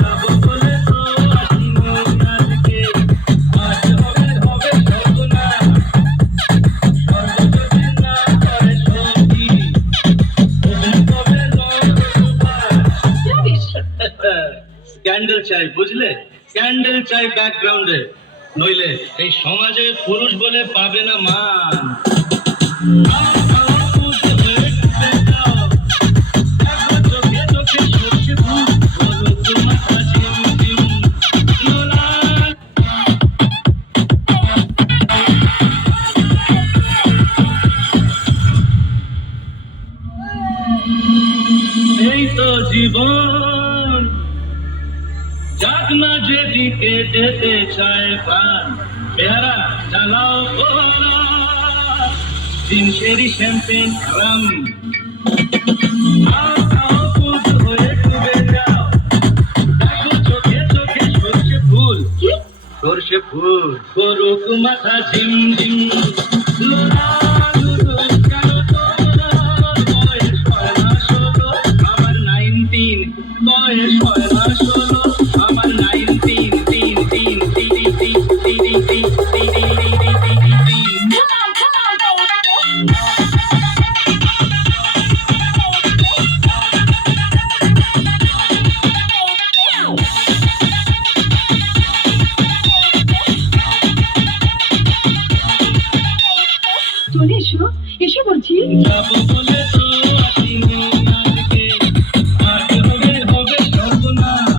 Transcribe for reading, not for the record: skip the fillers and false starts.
যাবো বলে তো আসিনি আজকে, আজ হবে হবে সর্বনাশ, স্বর্গ যদি না করে সঙ্গী, তবে তবে নরকবাস। স্ক্যান্ডেল চাই, বুঝলে? স্ক্যান্ডেল চাই ব্যাকগ্রাউন্ডে, নইলে এই সমাজে পুরুষ বলে পাবে না মান। এই তো জীবন, যাক না যেদিকে যেতে চায় প্রাণ, পেয়ারা চালাও পোহারা, জিনসেরি শ্যাম্পেন রাম, খাও খাও বুধ হয়ে ডুবে যাও, দেখো চোখে চোখে সর্ষে ফুল, সর্ষে ফুল করুক মাথা ঝিম ঝিম, লোলা লুলু কেন তোর বয়স হয় না 16, আমার 19, বয়স হয় না 16, আমার 19, তিন তিন তিন তিন তিন তিন তিন তিন তিন। চলে এসো, এসো বলছি। যাবো